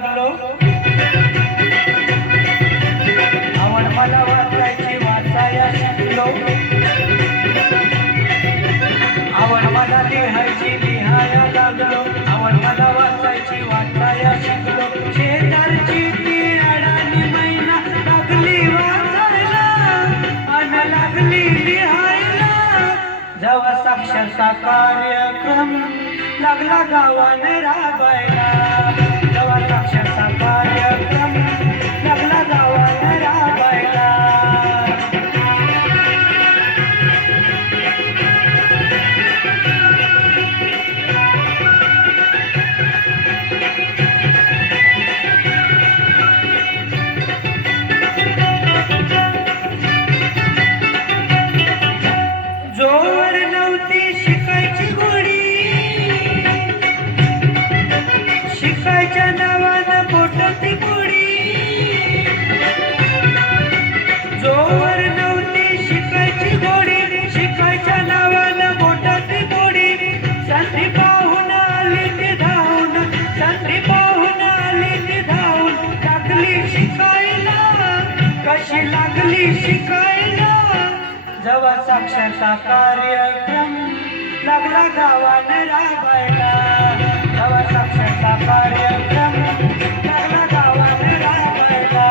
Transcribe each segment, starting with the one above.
लागलो, आवड मला वाचायची वाचाया शिकलो, आवड मला लिहायची लिहाया लागलो, आवड मला वाचायची वाचाया शिकलो. शेजारची ती अडाणी मैना लागली वाचायला अन लागली लिहायला. जेव्हा साक्षरता कार्यक्रम लागला गावाने राबायला, जेव्हा साक्षरता कार्यक्रम लागला गावाने राबायला. जोवर नव्हती शिकायची गोडी, शिकायच्या नावानं पोटाची गोडी. जोवर नव्हती शिकायची गोडी, शिकायच्या नावानं पोटाची गोडी. संधी पाहून आली ती धावून, संधी पाहून आली ती धावून. लागली शिकायला, कशी लागली शिकायला. जेव्हा साक्षरता कार्यक्रम लागला गावाने राबायला, जेव्हा साक्षरता कार्यक्रम लागला गावाने राबायला.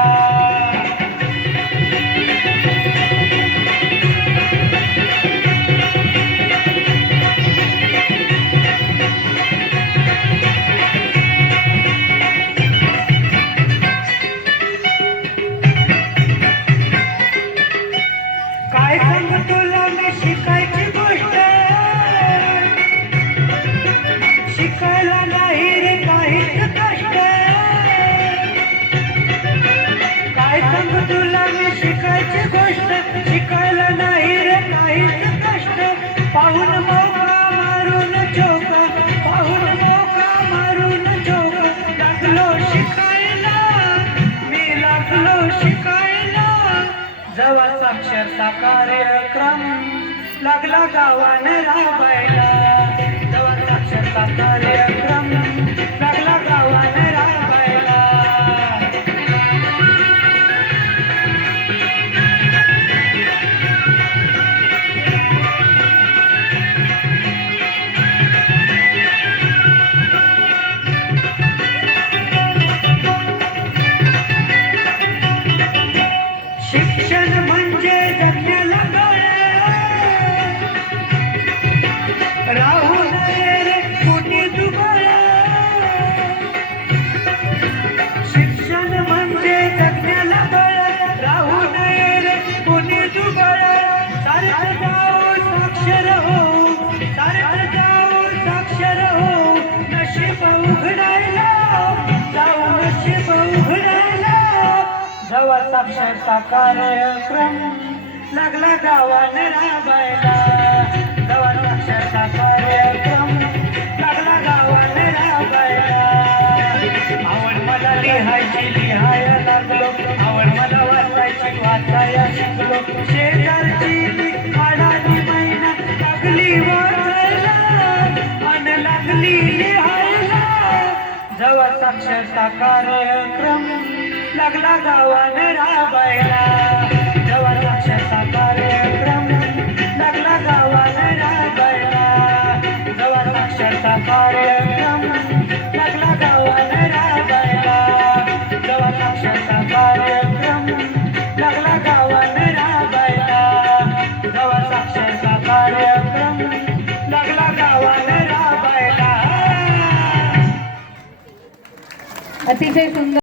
काय सांगू तुला मी शिकायची गोष्ट, शिकायला नाही रे काहीच कष्ट. काय सांगू तुला मी शिकायची गोष्ट, शिकायला नाही रे काहीच कष्ट. पाहून मौका मारून चौक, पाहून मौका मारून चौक. लागलो शिकायला, मी लागलो शिकायला. जेव्हा साक्षरता कार्यक्रम लागला गावाने राबायला, जेव्हा साक्षरता कार्यक्रम लागला गावाने राबायला. शिक्षण म्हणजे जगण्याला राहू नये रे कोणी दुबळ. शिक्षण म्हणजे जगण्याला बळ, राहू नये रे कोणी दुबळ. सारखं जाऊ साक्षर हो, सारखं जाऊ साक्षर हो. नशीब उघडायला जाऊ, नशीब उघडायला. जेव्हा साक्षरता कार्यक्रम लागला गावाने राबायला, जेव्हा साक्षरता कार्यक्रम लागला गावाने राबायला. आवड मला लिहायची लिहाया लागलो, आवड मला वाचायची वाचाया शिकलो. शेजारची ती अडाणी मैना लागली वाचायला अन लागली लिहायला. जेव्हा साक्षरता कार्यक्रम लागला गावाने राबायला, जेव्हा साक्षरता कार्यक्रम लागला गावाने राबायला. जेव्हा साक्षरता कार्यक्रम लागला गावाने राबायला, जेव्हा साक्षरता कार्यक्रम लागला गावाने राबायला. जेव्हा साक्षरता कार्यक्रम लागला गावाने राबायला. अतिशय सुंदर.